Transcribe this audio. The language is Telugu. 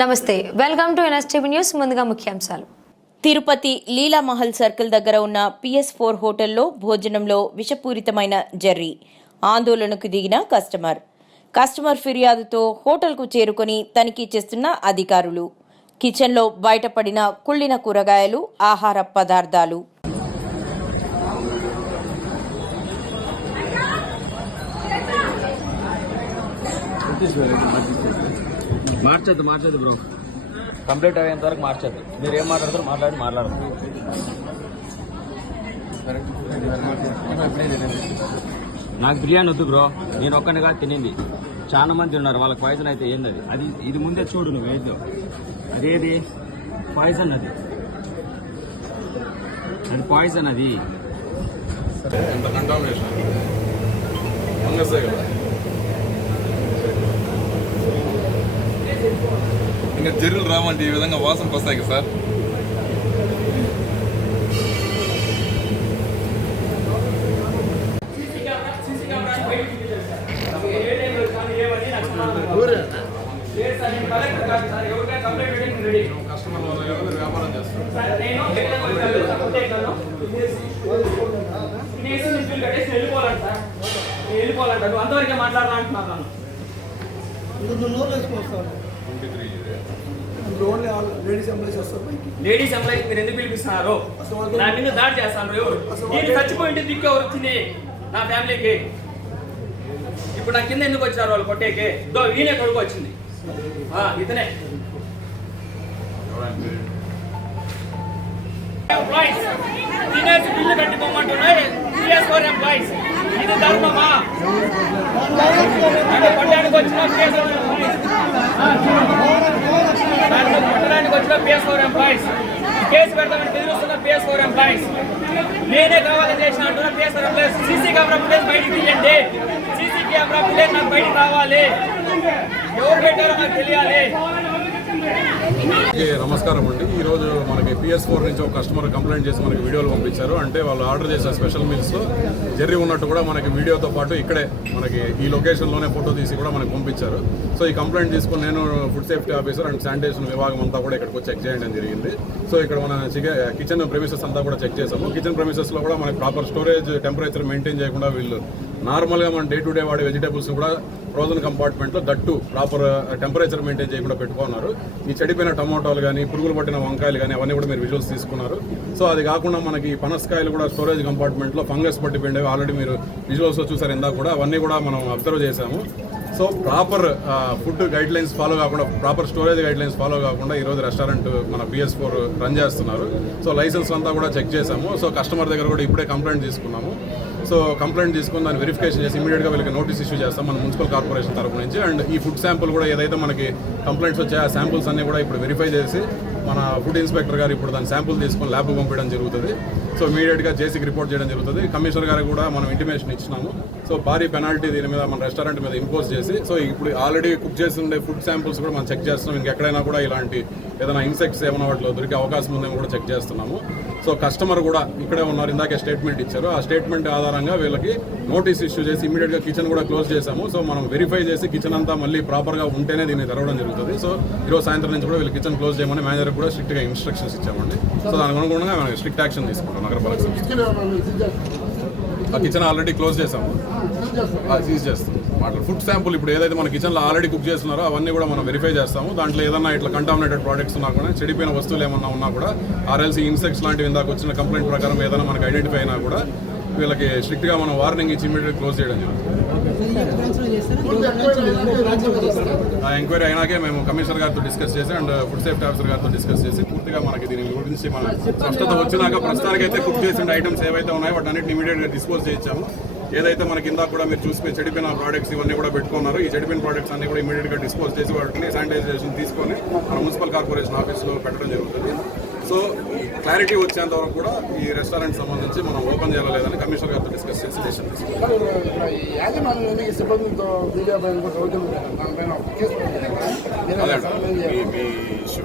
నమస్తే వెల్కమ్ టు ఎన్ఎస్టీవీ న్యూస్ ముందుగా ముఖ్యాంశాలు. తిరుపతి లీలామహల్ సర్కిల్ దగ్గర ఉన్న పిఎస్ ఫోర్ హోటల్లో భోజనంలో విషపూరితమైన జర్రీ ఆందోళనకు దిగిన కస్టమర్. కస్టమర్ ఫిర్యాదుతో హోటల్కు చేరుకొని తనిఖీ చేస్తున్న అధికారులు. కిచెన్లో బయటపడిన కుళ్ళిన కూరగాయలు ఆహార పదార్థాలు. మార్చొద్దు మార్చొద్దు బ్రో. కంప్లీట్ అయ్యేంత వరకు మార్చొద్దు. మీరు ఏం మాట్లాడతారో మాట్లాడి మాట్లాడదు నాకు బిర్యానీ వద్దు బ్రో. నేను ఒక్కనిగా తినింది. చాలా మంది ఉన్నారు వాళ్ళకి పాయిజన్ అయితే ఏంది అది అది ఇది ముందే చూడు నువ్వు ఏందో. అదేది? పాయిజన్ అది. అది పాయిజన్ అది. ఎంత కంటామినేషన్ ఫంగసే కదా. ఇంకా జర్రులు రావంటే ఈ విధంగా వాసనకు వస్తాయి కదా సార్? కస్టమర్లు ఉన్నాయి కదా మీరు వ్యాపారం చేస్తారు వెళ్ళిపోవాలంట నువ్వు అంతవరకే మాట్లాడాలా లేడీస్ ఎంప్లాయీస్ మీరు ఎందుకు పిలిపిస్తున్నారు? నా మీద దాడి చేస్తాను ఎవరు? అసలు నేను చచ్చిపోయింటే దిక్కు ఎవరు వచ్చింది? నా ఫ్యామిలీకి. ఇప్పుడు నా కింద ఎందుకు వచ్చారు వాళ్ళు కొట్టేకి? దో ఈయన కొడుకు వచ్చింది. ఆ, ఇతనే. ఎంప్లాయీస్ బిల్లు కట్టుకోమంటున్నాయి ఫోర్ ఎంప్లాయీస్ ఇది ధర్మమా? కొట్టడానికి వచ్చిన కొట్టడానికి వచ్చిన పిఎస్ ఫోర్ ఎంప్లాయీస్ కేసు పెడతామని బెదిరిస్తున్న పిఎస్ ఫోర్ ఎంప్లాయీస్ నేనే కావాలని చేసిన అంటున్న PS four employees CC camera footage బయటికి తీయండి. సీసీ కెమెరా ఫుటేజ్ నాకు బయటికి రావాలి. ఎవరు పెట్టారో నాకు తెలియాలి. నమస్కారం అండి. ఈ రోజు మనకి పిఎస్ ఫోర్ నుంచి ఒక కస్టమర్ కంప్లైంట్ చేసి మనకి వీడియోలు పంపించారు. అంటే వాళ్ళు ఆర్డర్ చేసిన స్పెషల్ మీల్స్ జర్రీ జెర్రీ ఉన్నట్టు కూడా మనకి వీడియోతో పాటు ఇక్కడే మనకి ఈ లొకేషన్లోనే ఫోటో తీసి కూడా మనకి పంపించారు. సో ఈ కంప్లైంట్ తీసుకుని నేను food safety officer and sanitation విభాగం అంతా కూడా ఇక్కడికి వచ్చి చెక్ చేయడం జరిగింది. సో ఇక్కడ మన కిచెన్ ప్రమిసెస్ అంతా కూడా చెక్ చేసాము కిచెన్ ప్రమిసెస్లో కూడా మనకి ప్రాపర్ స్టోరేజ్ టెంపరేచర్ మెయింటైన్ చేయకుండా వీళ్ళు నార్మల్గా మన డే టు డే వాడే వెజిటేబుల్స్ కూడా ఫ్రోజన్ కంపార్ట్మెంట్లో దట్టు ప్రాపర్ టెంపరేచర్ మెయింటైన్ చేయకుండా పెట్టుకున్నారు. ఈ చెడిపోయిన టమాటోలు కానీ పురుగులు పట్టిన వంకాయలు కానీ అవన్నీ కూడా మీరు విజువల్స్ తీసుకున్నారు. సో అది కాకుండా మనకి పనసకాయలు కూడా స్టోరేజ్ కంపార్ట్మెంట్లో ఫంగస్ పట్టిపోయినవి ఆల్రెడీ మీరు విజువల్స్ చూసారు ఇందాక కూడా అవన్నీ కూడా మనం అబ్జర్వ్ చేసాము so proper food guidelines follow కాకుండా proper storage guidelines follow కాకుండా ఈరోజు రెస్టారెంట్ మన పిఎస్ ఫోర్ రన్ చేస్తున్నారు. సో లైసెన్స్ అంతా కూడా చెక్ చేసాము సో కస్టమర్ దగ్గర కూడా ఇప్పుడే కంప్లైంట్ తీసుకున్నాము. సో కంప్లైంట్ తీసుకుని దాన్ని వెరిఫికేషన్ చేసి ఇమీడియట్గా వీళ్ళకి నోటీస్ ఇష్యూ చేస్తాం మన మున్సిపల్ కార్పొరేషన్ తరపు నుంచి. అండ్ ఈ ఫుడ్ శాంపుల్ కూడా ఏదైతే మనకి కంప్లైంట్స్ వచ్చాయో ఆ శాంపుల్స్ అన్ని కూడా ఇప్పుడు వెరిఫై చేసి మన ఫుడ్ ఇన్స్పెక్టర్ గారు ఇప్పుడు దాని శాంపుల్ తీసుకొని ల్యాబ్ పంపించడం జరుగుతుంది. సో ఇమీడియట్గా జేసీకి రిపోర్ట్ చేయడం జరుగుతుంది. కమిషనర్ గారు కూడా మనం ఇంటిమేషన్ ఇచ్చినాము. సో భారీ పెనాల్టీ దీని మీద మన రెస్టారెంట్ మీద ఇంపోజ్ చేసి సో ఇప్పుడు ఆల్రెడీ కుక్ చేసి ఉండే ఫుడ్ శాంపుల్స్ కూడా మనం చెక్ చేస్తున్నాం. ఇంకెక్కడైనా కూడా ఇలాంటి ఏదైనా ఇన్సెక్ట్స్ ఏమైనా వాటిలో దొరికే అవకాశం ఉందేమో కూడా చెక్ చేస్తున్నాము. సో కస్టమర్ కూడా ఇక్కడే ఉన్నారు. ఇందాకే స్టేట్మెంట్ ఇచ్చారు. ఆ స్టేట్మెంట్ ఆధారంగా వీళ్ళకి నోటీస్ ఇష్యూ చేసి ఇమీడియట్గా కిచెన్ కూడా క్లోజ్ చేశాము. సో మనం వెరిఫై చేసి కిచెన్ అంతా మళ్ళీ ప్రాపర్గా ఉంటేనే దీన్ని తెరవడం జరుగుతుంది. సో ఈరోజు సాయంత్రం నుంచి కూడా వీళ్ళు కిచెన్ క్లోజ్ చేయమని మేనేజర్ కూడా స్ట్రిక్ట్గా ఇన్స్ట్రక్షన్స్ ఇచ్చామండి. సో దానికి అనుగుణంగా మనం స్ట్రిక్ట్ యాక్షన్ తీసుకుంటాం నగరపాలక కిచెన్ ఆల్రెడీ క్లోజ్ చేసాము సీజ్ చేస్తాం. వాటి ఫుడ్ శాంపుల్ ఇప్పుడు ఏదైతే మన కిచెన్లో ఆల్రెడీ కుక్ చేస్తున్నారో అవన్నీ కూడా మనం వెరిఫై చేస్తాము. దాంట్లో ఏదైనా ఇట్లా కంటామినేటెడ్ ప్రోడక్ట్స్ ఉన్నా కూడా చెడిపోయిన వస్తువులు ఏమన్నా ఉన్నా కూడా ఆర్ఎల్సీ ఇన్సెక్ట్స్ లాంటివి ఇందాక వచ్చిన కంప్లైంట్ ప్రకారం ఏదైనా మనకి ఐడెంటిఫై అయినా కూడా వీళ్ళకి స్ట్రిక్ట్గా మనం వార్నింగ్ ఇచ్చి ఇమీడియట్ క్లోజ్ చేయడం జరుగుతుంది. ఎంక్వైరీ అయినాకే మేము కమిషనర్ గారితో డిస్కస్ చేసి అండ్ ఫుడ్ సేఫ్టీ ఆఫీసర్ గారితో డిస్కస్ చేసి పూర్తిగా మనకి దీని గురించి మన స్పష్టత వచ్చినాక ప్రస్తుతానికి అయితే కుక్ చేసిన ఐటమ్స్ ఏవైతే ఉన్నాయో వాటి అన్నింటిని ఇమీడియట్గా డిస్పోజ్ చేయించాము. ఏదైతే మనకి ఇందాక కూడా మీరు చూసి చెడిపోయిన ప్రోడక్ట్స్ ఇవన్నీ కూడా పెట్టుకున్నారు. ఈ చెడిపోయిన ప్రోడక్ట్స్ అన్ని కూడా ఇమీడియట్గా డిస్పోజ్ చేసి వాటిని శానిటైజేషన్ తీసుకొని మన మున్సిపల్ కార్పొరేషన్ ఆఫీస్లో పెట్టడం జరుగుతుంది. సో క్లారిటీ వచ్చేంత వరకు కూడా ఈ రెస్టారెంట్ సంబంధించి మనం ఓపెన్ చేయాలా లేదని కమిషనర్ గారితో డిస్కస్ చేసి కేసు అదే. మీ ఇష్యూ